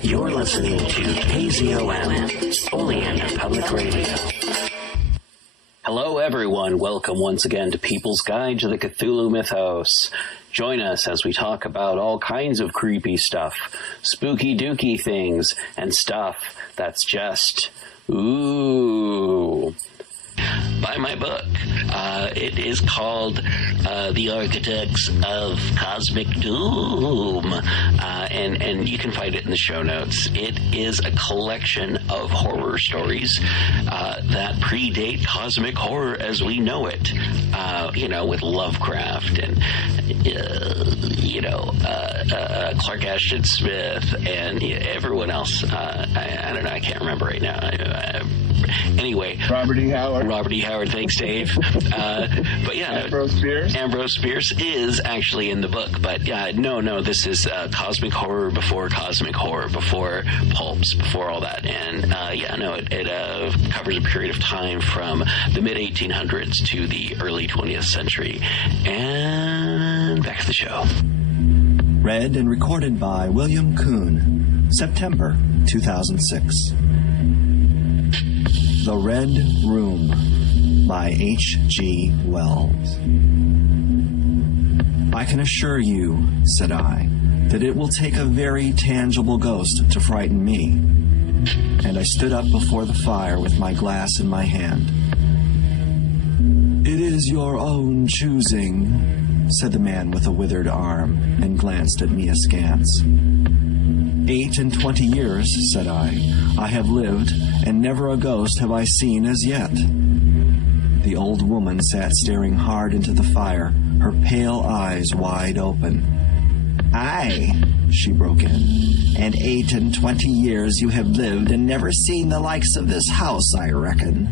You're listening to KZOM, Oleander Public Radio. Hello, everyone. Welcome once again to People's Guide to the Cthulhu Mythos. Join us as we talk about all kinds of creepy stuff, spooky dooky things, and stuff that's just, ooh. Buy my book. It is called The Architects of Cosmic Doom, and you can find it in the show notes. It is a collection of horror stories that predate cosmic horror as we know it, with Lovecraft and, Clark Ashton Smith and everyone else. I don't know, I can't remember right now. Anyway. Robert E. Howard, thanks, Dave. But yeah. Ambrose Bierce is actually in the book, but no, this is cosmic horror, before pulps, before all that. And it covers a period of time from the mid-1800s to the early 20th century. And back to the show. Read and recorded by William Kuhn, September 2006. The Red Room by H.G. Wells. I can assure you, said I, that it will take a very tangible ghost to frighten me. And I stood up before the fire with my glass in my hand. It is your own choosing, said the man with a withered arm, and glanced at me askance. 28 years, said I have lived, and never a ghost have I seen as yet. The old woman sat staring hard into the fire, her pale eyes wide open. Aye, she broke in, and 28 years you have lived and never seen the likes of this house, I reckon.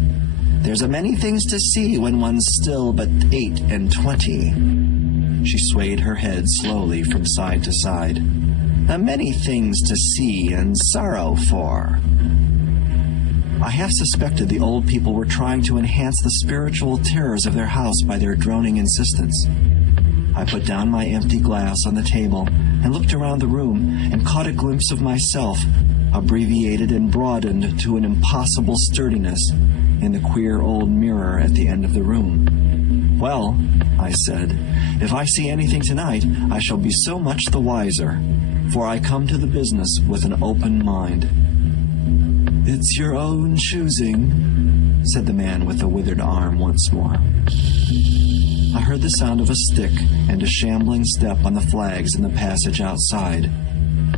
There's a many things to see when one's still but 28. She swayed her head slowly from side to side. A many things to see and sorrow for. I half suspected the old people were trying to enhance the spiritual terrors of their house by their droning insistence. I put down my empty glass on the table and looked around the room and caught a glimpse of myself, abbreviated and broadened to an impossible sturdiness, in the queer old mirror at the end of the room. Well, I said, if I see anything tonight, I shall be so much the wiser, for I come to the business with an open mind. It's your own choosing, said the man with the withered arm once more. I heard the sound of a stick and a shambling step on the flags in the passage outside,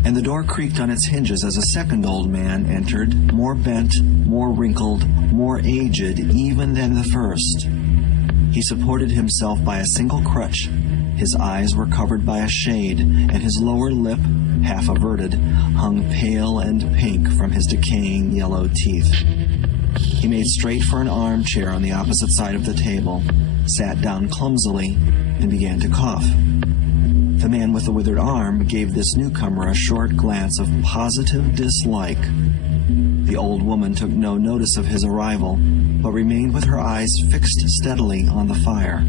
and the door creaked on its hinges as a second old man entered, more bent, more wrinkled, more aged even than the first. He supported himself by a single crutch. His eyes were covered by a shade, and his lower lip, half averted, hung pale and pink from his decaying yellow teeth. He made straight for an armchair on the opposite side of the table, sat down clumsily, and began to cough. The man with the withered arm gave this newcomer a short glance of positive dislike. The old woman took no notice of his arrival, but remained with her eyes fixed steadily on the fire.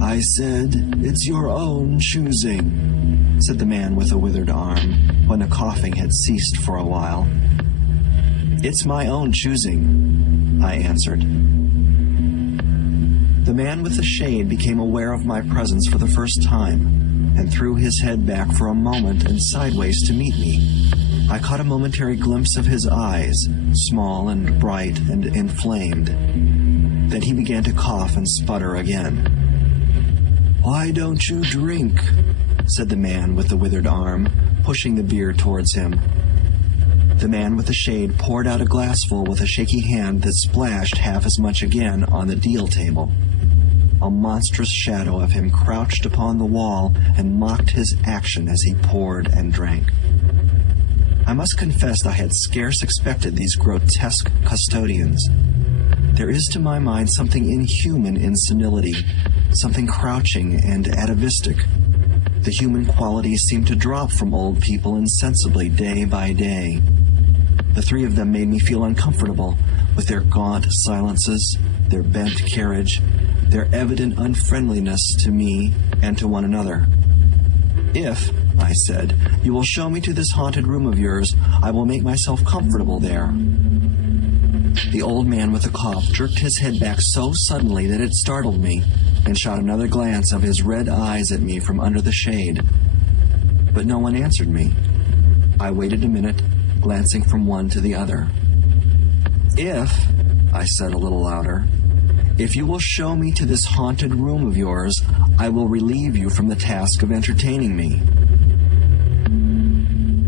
I said, it's your own choosing, said the man with the withered arm, when the coughing had ceased for a while. It's my own choosing, I answered. The man with the shade became aware of my presence for the first time, and threw his head back for a moment and sideways to meet me. I caught a momentary glimpse of his eyes, small and bright and inflamed. Then he began to cough and sputter again. Why don't you drink? Said the man with the withered arm, pushing the beer towards him. The man with the shade poured out a glassful with a shaky hand that splashed half as much again on the deal table. A monstrous shadow of him crouched upon the wall and mocked his action as he poured and drank. I must confess I had scarce expected these grotesque custodians. There is to my mind something inhuman in senility, something crouching and atavistic. The human qualities seemed to drop from old people insensibly day by day. The three of them made me feel uncomfortable, with their gaunt silences, their bent carriage, their evident unfriendliness to me and to one another. If, I said. "You will show me to this haunted room of yours. I will make myself comfortable there." The old man with the cough jerked his head back so suddenly that it startled me, and shot another glance of his red eyes at me from under the shade. But no one answered me. I waited a minute, glancing from one to the other. "If," I said a little louder, "if you will show me to this haunted room of yours, I will relieve you from the task of entertaining me."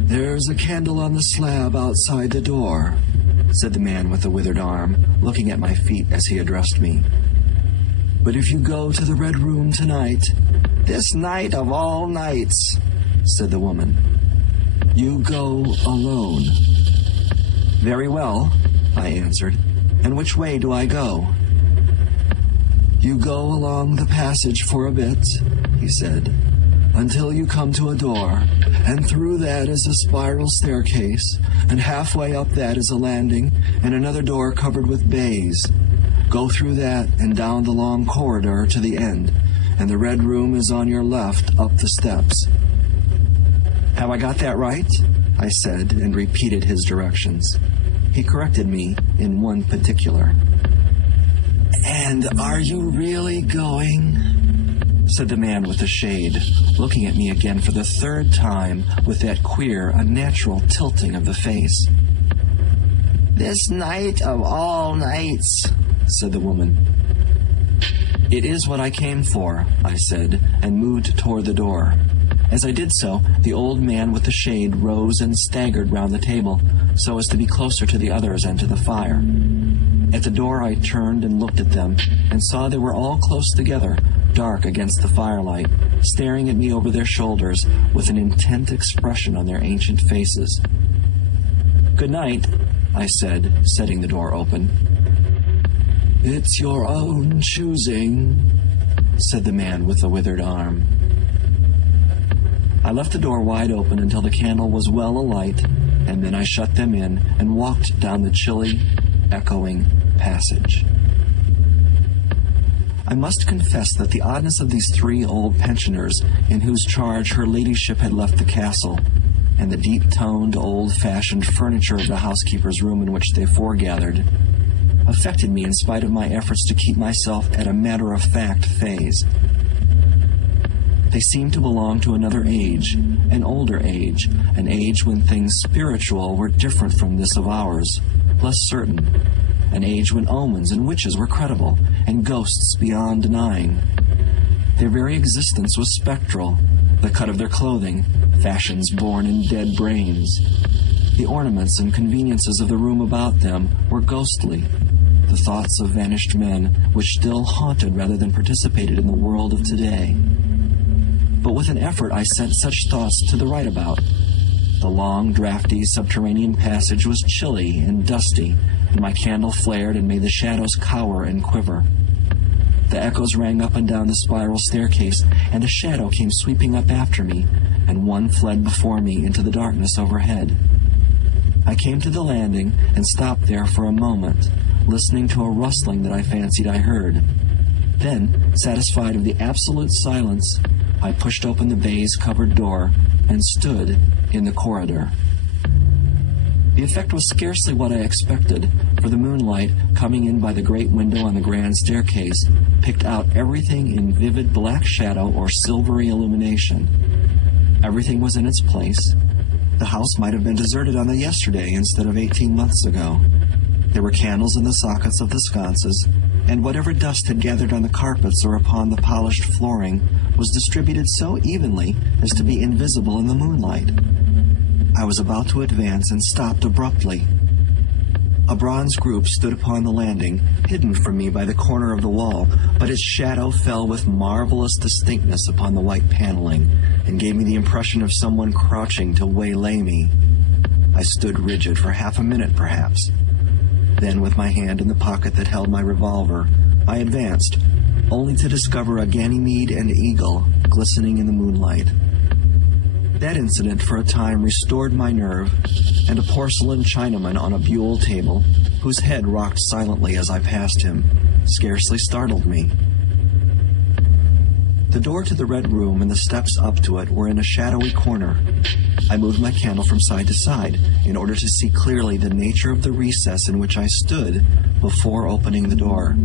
"There's a candle on the slab outside the door," said the man with the withered arm, looking at my feet as he addressed me. "But if you go to the Red Room tonight—" "This night of all nights," said the woman. "You go alone." "Very well," I answered. "And which way do I go?" "You go along the passage for a bit," he said, "until you come to a door, and through that is a spiral staircase, and halfway up that is a landing, and another door covered with baize. Go through that and down the long corridor to the end, and the Red Room is on your left up the steps." "Have I got that right?" I said, and repeated his directions. He corrected me in one particular. "And are you really going?" said the man with the shade, looking at me again for the third time with that queer, unnatural tilting of the face. "This night of all nights," said the woman. "It is what I came for," I said, and moved toward the door. As I did so, the old man with the shade rose and staggered round the table, so as to be closer to the others and to the fire. At the door I turned and looked at them, and saw they were all close together, dark against the firelight, staring at me over their shoulders with an intent expression on their ancient faces. "Good night," I said, setting the door open. "It's your own choosing," said the man with the withered arm. I left the door wide open until the candle was well alight, and then I shut them in and walked down the chilly, echoing passage. I must confess that the oddness of these three old pensioners in whose charge her ladyship had left the castle, and the deep-toned, old-fashioned furniture of the housekeeper's room in which they foregathered, affected me in spite of my efforts to keep myself at a matter-of-fact phase. They seemed to belong to another age, an older age, an age when things spiritual were different from this of ours, less certain, an age when omens and witches were credible, and ghosts beyond denying. Their very existence was spectral, the cut of their clothing, fashions born in dead brains. The ornaments and conveniences of the room about them were ghostly, the thoughts of vanished men which still haunted rather than participated in the world of today. But with an effort I sent such thoughts to the right about. The long, drafty, subterranean passage was chilly and dusty, and my candle flared and made the shadows cower and quiver. The echoes rang up and down the spiral staircase, and a shadow came sweeping up after me, and one fled before me into the darkness overhead. I came to the landing and stopped there for a moment, listening to a rustling that I fancied I heard. Then, satisfied of the absolute silence, I pushed open the baize-covered door and stood in the corridor. The effect was scarcely what I expected, for the moonlight, coming in by the great window on the grand staircase, picked out everything in vivid black shadow or silvery illumination. Everything was in its place. The house might have been deserted on the yesterday instead of 18 months ago. There were candles in the sockets of the sconces, and whatever dust had gathered on the carpets or upon the polished flooring was distributed so evenly as to be invisible in the moonlight. I was about to advance and stopped abruptly. A bronze group stood upon the landing, hidden from me by the corner of the wall, but its shadow fell with marvelous distinctness upon the white paneling, and gave me the impression of someone crouching to waylay me. I stood rigid for half a minute, perhaps. Then, with my hand in the pocket that held my revolver, I advanced, only to discover a Ganymede and eagle glistening in the moonlight. That incident for a time restored my nerve, and a porcelain Chinaman on a buhl table, whose head rocked silently as I passed him, scarcely startled me. The door to the red room and the steps up to it were in a shadowy corner. I moved my candle from side to side in order to see clearly the nature of the recess in which I stood before opening the door.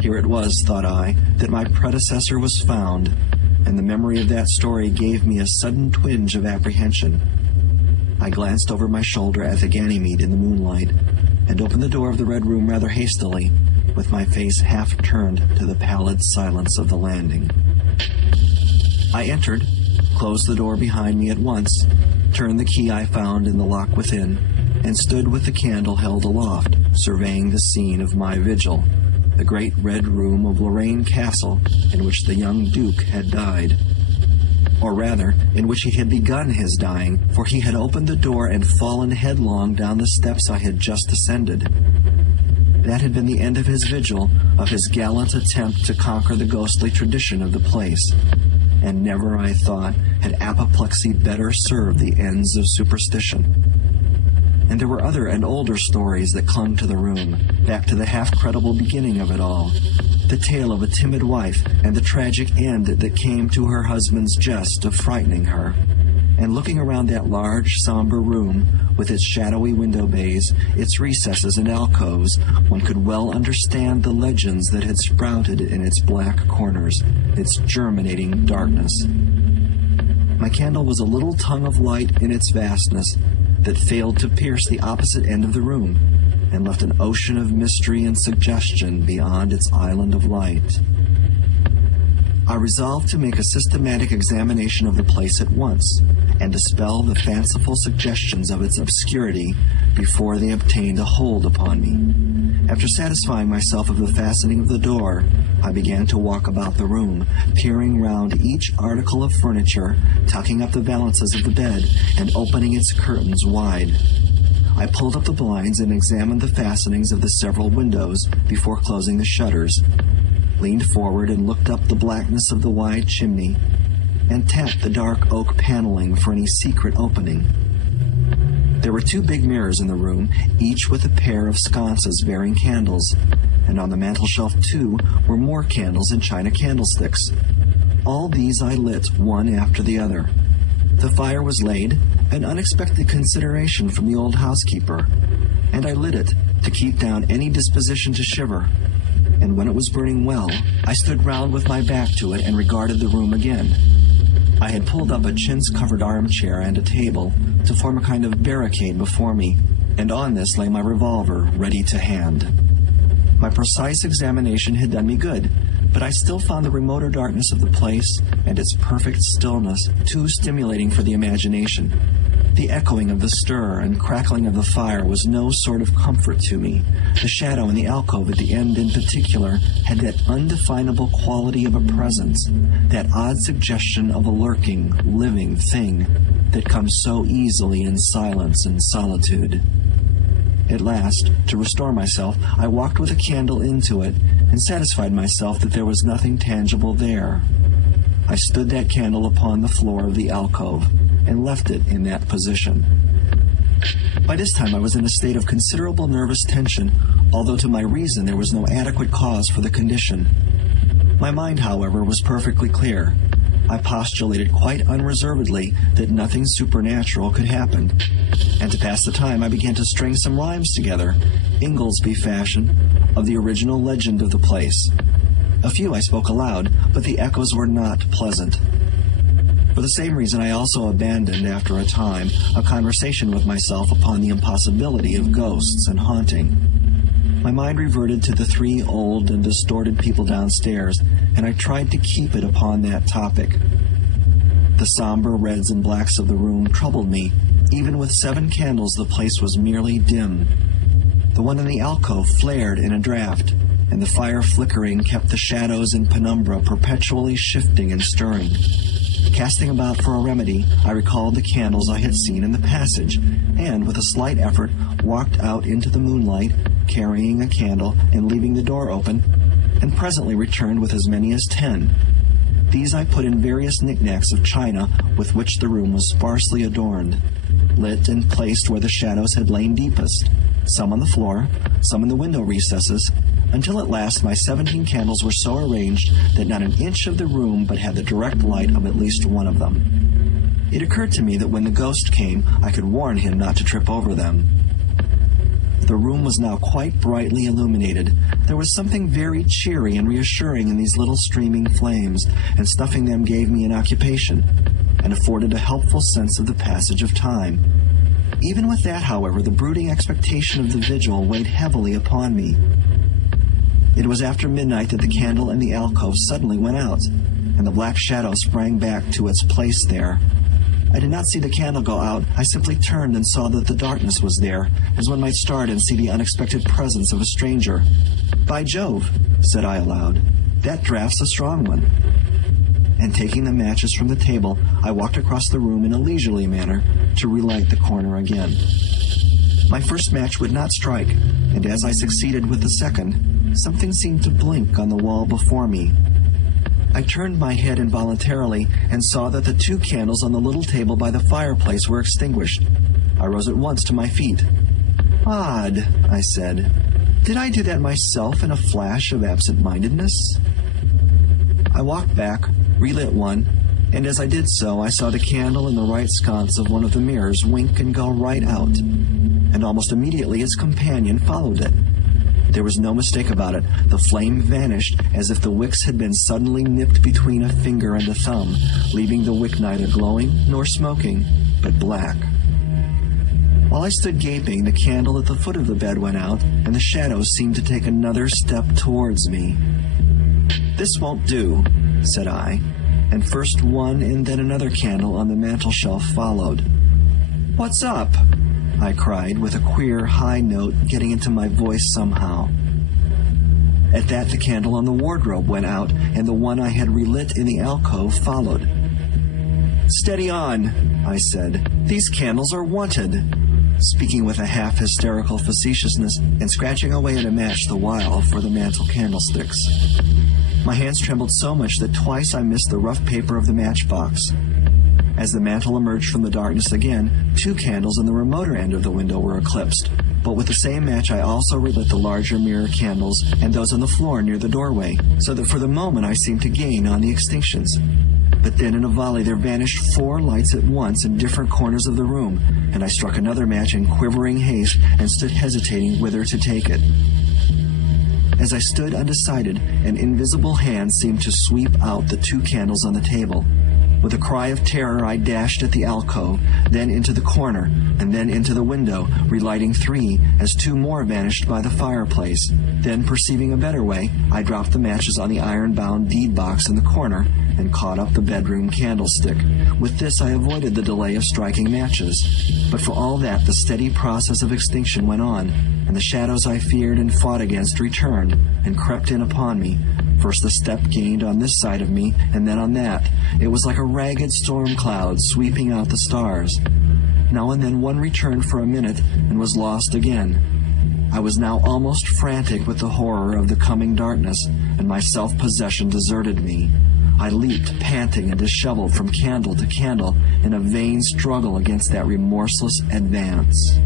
Here it was, thought I, that my predecessor was found, and the memory of that story gave me a sudden twinge of apprehension. I glanced over my shoulder at the Ganymede in the moonlight, and opened the door of the red room rather hastily, with my face half turned to the pallid silence of the landing. I entered, closed the door behind me at once, turned the key I found in the lock within, and stood with the candle held aloft, surveying the scene of my vigil, the great red room of Lorraine Castle in which the young Duke had died. Or rather, in which he had begun his dying, for he had opened the door and fallen headlong down the steps I had just ascended. That had been the end of his vigil, of his gallant attempt to conquer the ghostly tradition of the place. And never, I thought, had apoplexy better served the ends of superstition. And there were other and older stories that clung to the room, back to the half-credible beginning of it all. The tale of a timid wife and the tragic end that came to her husband's jest of frightening her. And looking around that large, somber room, with its shadowy window bays, its recesses and alcoves, one could well understand the legends that had sprouted in its black corners, its germinating darkness. My candle was a little tongue of light in its vastness that failed to pierce the opposite end of the room, and left an ocean of mystery and suggestion beyond its island of light. I resolved to make a systematic examination of the place at once, and dispel the fanciful suggestions of its obscurity before they obtained a hold upon me. After satisfying myself of the fastening of the door, I began to walk about the room, peering round each article of furniture, tucking up the valances of the bed, and opening its curtains wide. I pulled up the blinds and examined the fastenings of the several windows before closing the shutters, leaned forward and looked up the blackness of the wide chimney, and tapped the dark oak paneling for any secret opening. There were 2 big mirrors in the room, each with a pair of sconces bearing candles, and on the mantelshelf, too, were more candles in china candlesticks. All these I lit one after the other. The fire was laid, an unexpected consideration from the old housekeeper, and I lit it to keep down any disposition to shiver. And when it was burning well, I stood round with my back to it and regarded the room again. I had pulled up a chintz-covered armchair and a table to form a kind of barricade before me, and on this lay my revolver ready to hand. My precise examination had done me good, but I still found the remoter darkness of the place and its perfect stillness too stimulating for the imagination. The echoing of the stir and crackling of the fire was no sort of comfort to me. The shadow in the alcove at the end in particular had that undefinable quality of a presence, that odd suggestion of a lurking, living thing that comes so easily in silence and solitude. At last, to restore myself, I walked with a candle into it and satisfied myself that there was nothing tangible there. I stood that candle upon the floor of the alcove and left it in that position. By this time I was in a state of considerable nervous tension, although to my reason there was no adequate cause for the condition. My mind, however, was perfectly clear. I postulated quite unreservedly that nothing supernatural could happen, and to pass the time I began to string some rhymes together, Inglesby fashion, of the original legend of the place. A few I spoke aloud, but the echoes were not pleasant. For the same reason I also abandoned, after a time, a conversation with myself upon the impossibility of ghosts and haunting. My mind reverted to the 3 old and distorted people downstairs, and I tried to keep it upon that topic. The somber reds and blacks of the room troubled me. Even with 7 candles, the place was merely dim. The one in the alcove flared in a draught, and the fire flickering kept the shadows in penumbra perpetually shifting and stirring. Casting about for a remedy, I recalled the candles I had seen in the passage, and, with a slight effort, walked out into the moonlight, carrying a candle and leaving the door open, and presently returned with as many as 10. These I put in various knickknacks of china with which the room was sparsely adorned, lit and placed where the shadows had lain deepest, some on the floor, some in the window recesses, until at last my 17 candles were so arranged that not an inch of the room but had the direct light of at least one of them. It occurred to me that when the ghost came, I could warn him not to trip over them. The room was now quite brightly illuminated. There was something very cheery and reassuring in these little streaming flames, and snuffing them gave me an occupation, and afforded a helpful sense of the passage of time. Even with that, however, the brooding expectation of the vigil weighed heavily upon me. It was after midnight that the candle in the alcove suddenly went out, and the black shadow sprang back to its place there. I did not see the candle go out. I simply turned and saw that the darkness was there, as one might start and see the unexpected presence of a stranger. "By Jove," said I aloud, "that draft's a strong one." And taking the matches from the table, I walked across the room in a leisurely manner to relight the corner again. My first match would not strike, and as I succeeded with the second, something seemed to blink on the wall before me. I turned my head involuntarily and saw that the 2 candles on the little table by the fireplace were extinguished. I rose at once to my feet. "Odd," I said. "Did I do that myself in a flash of absent-mindedness?" I walked back, relit one, and as I did so, I saw the candle in the right sconce of one of the mirrors wink and go right out, and almost immediately its companion followed it. There was no mistake about it. The flame vanished as if the wicks had been suddenly nipped between a finger and a thumb, leaving the wick neither glowing nor smoking, but black. While I stood gaping, the candle at the foot of the bed went out, and the shadows seemed to take another step towards me. "This won't do," said I, and first one and then another candle on the mantel-shelf followed. "What's up?" I cried, with a queer high note getting into my voice somehow. At that, the candle on the wardrobe went out, and the one I had relit in the alcove followed. "Steady on," I said. "These candles are wanted," speaking with a half-hysterical facetiousness and scratching away at a match the while for the mantel candlesticks. My hands trembled so much that twice I missed the rough paper of the matchbox. As the mantel emerged from the darkness again, 2 candles in the remoter end of the window were eclipsed, but with the same match I also relit the larger mirror candles and those on the floor near the doorway, so that for the moment I seemed to gain on the extinctions. But then in a volley there vanished 4 lights at once in different corners of the room, and I struck another match in quivering haste and stood hesitating whither to take it. As I stood undecided, an invisible hand seemed to sweep out the 2 candles on the table. With a cry of terror, I dashed at the alcove, then into the corner, and then into the window, relighting 3 as 2 more vanished by the fireplace. Then, perceiving a better way, I dropped the matches on the iron-bound deed box in the corner and caught up the bedroom candlestick. With this, I avoided the delay of striking matches. But for all that, the steady process of extinction went on, and the shadows I feared and fought against returned and crept in upon me. First the step gained on this side of me, and then on that. It was like a ragged storm cloud sweeping out the stars. Now and then one returned for a minute and was lost again. I was now almost frantic with the horror of the coming darkness, and my self-possession deserted me. I leaped, panting and disheveled, from candle to candle in a vain struggle against that remorseless advance.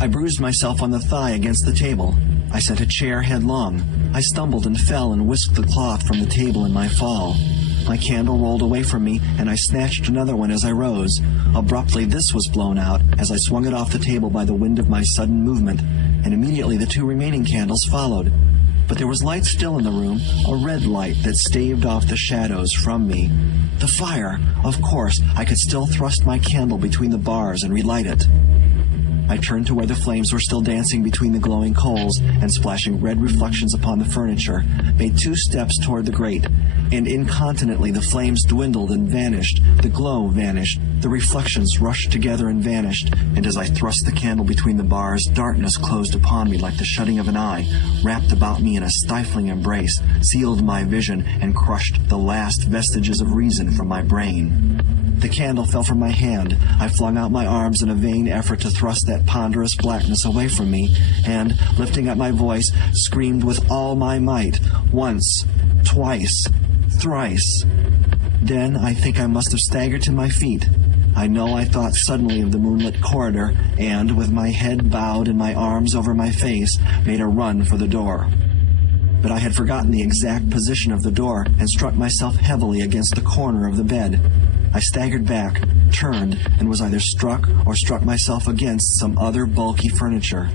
I bruised myself on the thigh against the table. I sent a chair headlong. I stumbled and fell and whisked the cloth from the table in my fall. My candle rolled away from me, and I snatched another one as I rose. Abruptly, this was blown out as I swung it off the table by the wind of my sudden movement, and immediately the 2 remaining candles followed. But there was light still in the room, a red light that staved off the shadows from me. The fire! Of course, I could still thrust my candle between the bars and relight it. I turned to where the flames were still dancing between the glowing coals and splashing red reflections upon the furniture, made 2 steps toward the grate, and incontinently the flames dwindled and vanished, the glow vanished, the reflections rushed together and vanished, and as I thrust the candle between the bars, darkness closed upon me like the shutting of an eye, wrapped about me in a stifling embrace, sealed my vision, and crushed the last vestiges of reason from my brain. The candle fell from my hand. I flung out my arms in a vain effort to thrust that ponderous blackness away from me, and, lifting up my voice, screamed with all my might, once, twice, thrice. Then I think I must have staggered to my feet. I know I thought suddenly of the moonlit corridor and, with my head bowed and my arms over my face, made a run for the door. But I had forgotten the exact position of the door and struck myself heavily against the corner of the bed. I staggered back, turned, and was either struck or struck myself against some other bulky furniture.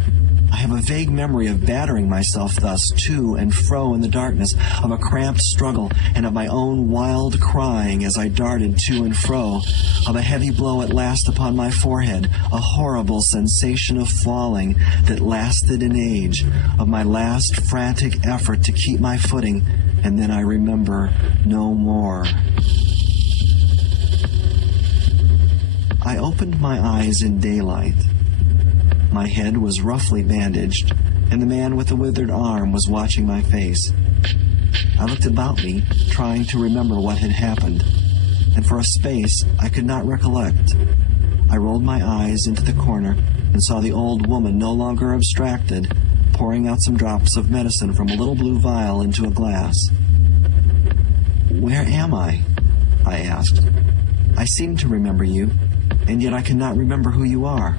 I have a vague memory of battering myself thus to and fro in the darkness, of a cramped struggle, and of my own wild crying as I darted to and fro, of a heavy blow at last upon my forehead, a horrible sensation of falling that lasted an age, of my last frantic effort to keep my footing, and then I remember no more. I opened my eyes in daylight. My head was roughly bandaged, and the man with the withered arm was watching my face. I looked about me, trying to remember what had happened, and for a space I could not recollect. I rolled my eyes into the corner and saw the old woman, no longer abstracted, pouring out some drops of medicine from a little blue vial into a glass. "Where am I?" I asked. "I seem to remember you, and yet I cannot remember who you are."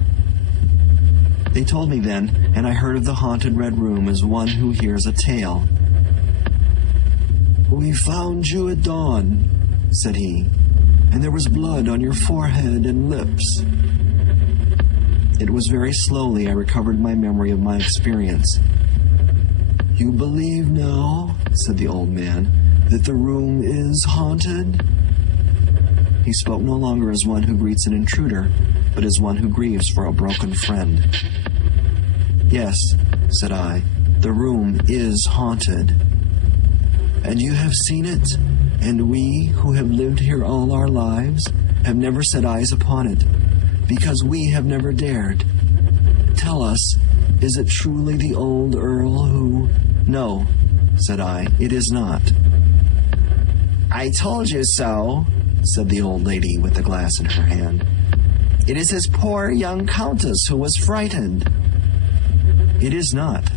They told me then, and I heard of the haunted Red Room as one who hears a tale. "We found you at dawn," said he, "and there was blood on your forehead and lips." It was very slowly I recovered my memory of my experience. "You believe now," said the old man, "that the room is haunted?" He spoke no longer as one who greets an intruder, but as one who grieves for a broken friend. "Yes," said I, "the room is haunted." "And you have seen it, and we, who have lived here all our lives, have never set eyes upon it, because we have never dared. Tell us, is it truly the old Earl who—" "No," said I, "it is not." "I told you so," said the old lady with the glass in her hand. "It is his poor young countess who was frightened." "It is not,"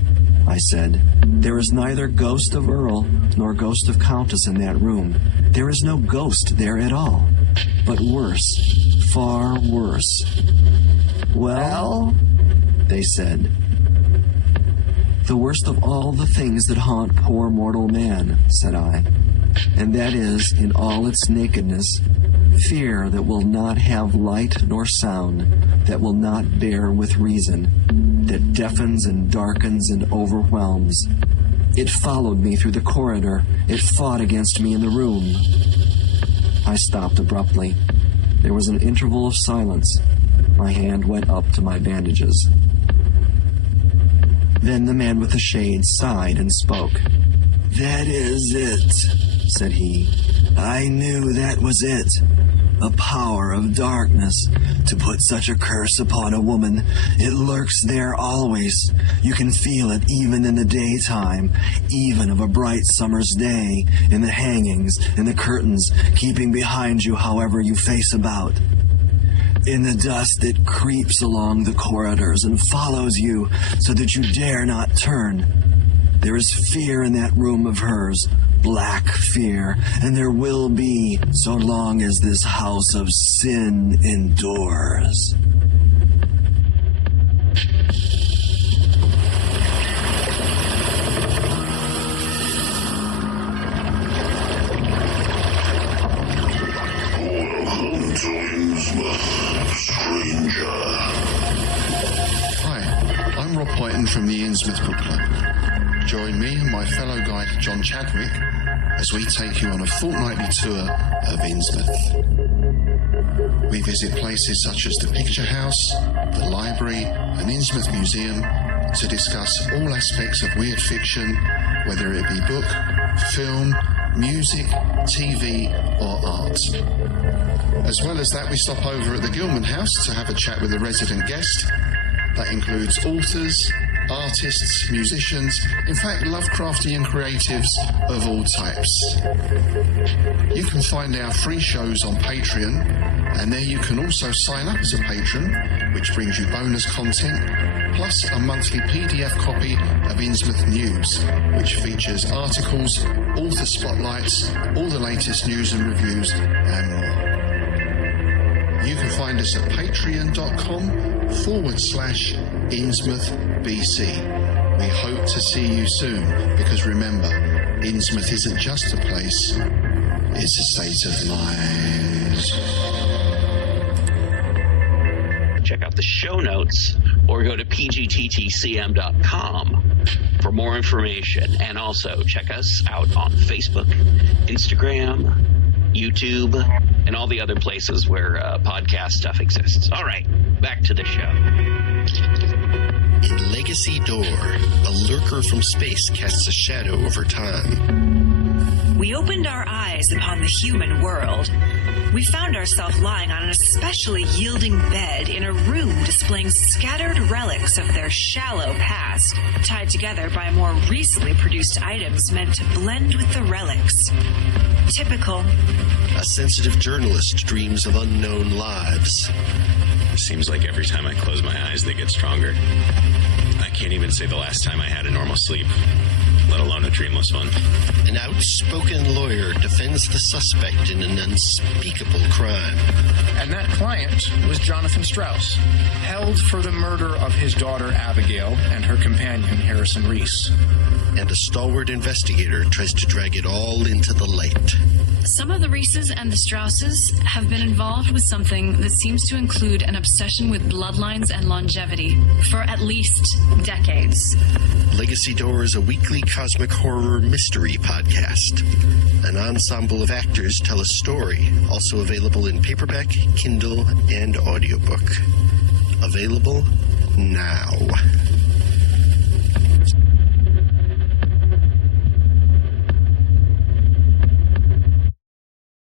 I said. "There is neither ghost of Earl nor ghost of countess in that room. There is no ghost there at all. But worse, far worse." "Well?" they said. "The worst of all the things that haunt poor mortal man," said I, "and that is, in all its nakedness, fear that will not have light nor sound, that will not bear with reason, that deafens and darkens and overwhelms. It followed me through the corridor. It fought against me in the room." I stopped abruptly. There was an interval of silence. My hand went up to my bandages. Then the man with the shades sighed and spoke. "That is it," said he. "I knew that was it. A power of darkness, to put such a curse upon a woman. It lurks there always. You can feel it even in the daytime, even of a bright summer's day, in the hangings, in the curtains, keeping behind you however you face about. In the dust it creeps along the corridors and follows you so that you dare not turn. There is fear in that room of hers, black fear, and there will be so long as this house of sin endures." Welcome to Innsmouth, stranger. Hi, I'm Rob Whiten from the Innsmouth Book Club. Join me and my fellow guide John Chadwick as we take you on a fortnightly tour of Innsmouth. We visit places such as the Picture House, the Library and Innsmouth Museum to discuss all aspects of weird fiction, whether it be book, film, music, TV or art. As well as that, we stop over at the Gilman House to have a chat with a resident guest. That includes authors, artists, musicians, in fact Lovecraftian creatives of all types. You can find our free shows on Patreon, and there you can also sign up as a patron, which brings you bonus content, plus a monthly PDF copy of Innsmouth News, which features articles, author spotlights, all the latest news and reviews, and more. You can find us at patreon.com/InnsmouthBC. We hope to see you soon, because remember, Innsmouth isn't just a place, it's a state of mind. Check out the show notes or go to pgttcm.com for more information. And also check us out on Facebook, Instagram, YouTube, and all the other places where podcast stuff exists. All right, back to the show. In Legacy Door, a lurker from space casts a shadow over time. We opened our eyes upon the human world. We found ourselves lying on an especially yielding bed in a room displaying scattered relics of their shallow past, tied together by more recently produced items meant to blend with the relics. Typical. A sensitive journalist dreams of unknown lives. Seems like every time I close my eyes, they get stronger. I can't even say the last time I had a normal sleep, let alone a dreamless one. An outspoken lawyer defends the suspect in an unspeakable crime. And that client was Jonathan Strauss, held for the murder of his daughter Abigail and her companion Harrison Reese. And a stalwart investigator tries to drag it all into the light. Some of the Reeses and the Strausses have been involved with something that seems to include an obsession with bloodlines and longevity for at least decades. Legacy Door is a weekly cosmic horror mystery podcast. An ensemble of actors tell a story, also available in paperback, Kindle, and audiobook. Available now.